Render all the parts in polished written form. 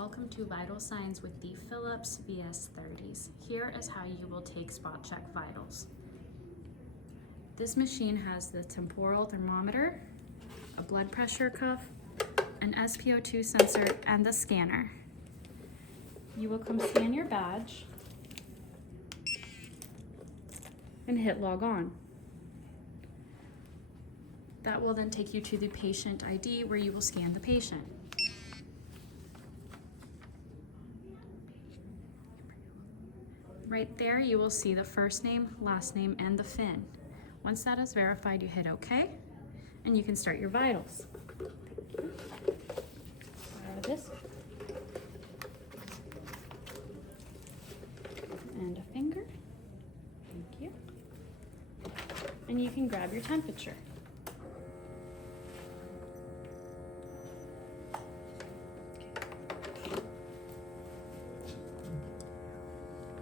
welcome to Vital Signs with the Philips VS30s. Here is how you will take spot check vitals. This machine has the temporal thermometer, a blood pressure cuff, an SpO2 sensor, and the scanner. You will come scan your badge and hit log on. That will then take you to the patient ID where you will scan the patient. Right there, you will see the first name, last name, and the FIN. Once that is verified, you hit OK, and you can start your vitals. Out of this. And a finger. Thank you. And you can grab your temperature.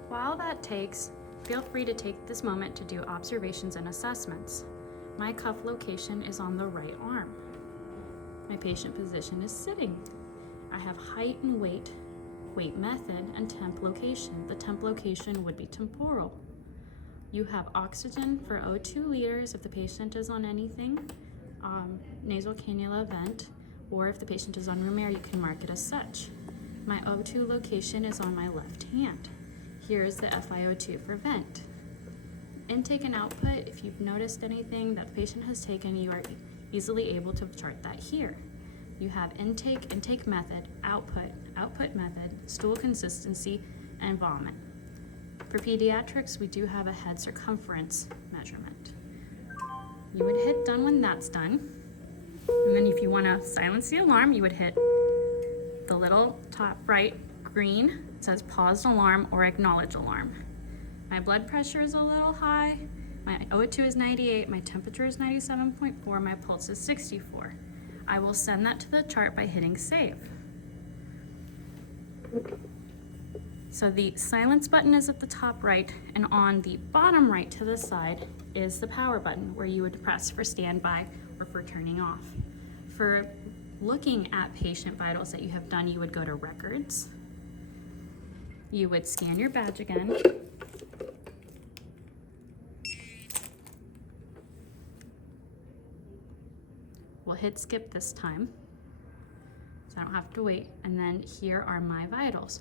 While that takes, feel free to take this moment to do observations and assessments. My cuff location is on the right arm. My patient position is sitting. I have height and weight method, and temp location. The temp location would be temporal. You have oxygen for O2 liters if the patient is on anything, nasal cannula vent, or if the patient is on room air, you can mark it as such. My O2 location is on my left hand. Here is the FiO2 for vent. Intake and output, if you've noticed anything that the patient has taken, you are easily able to chart that here. You have intake method, output method, stool consistency, and vomit. For pediatrics, we do have a head circumference measurement. You would hit done when that's done. And then if you want to silence the alarm, you would hit the little top right green. It says paused alarm or acknowledge alarm. My blood pressure is a little high. My O2 is 98, my temperature is 97.4, my pulse is 64. I will send that to the chart by hitting save. So the silence button is at the top right, and on the bottom right to the side is the power button where you would press for standby or for turning off. For looking at patient vitals that you have done, you would go to records. You would scan your badge again. We'll hit skip this time, so I don't have to wait. And then here are my vitals.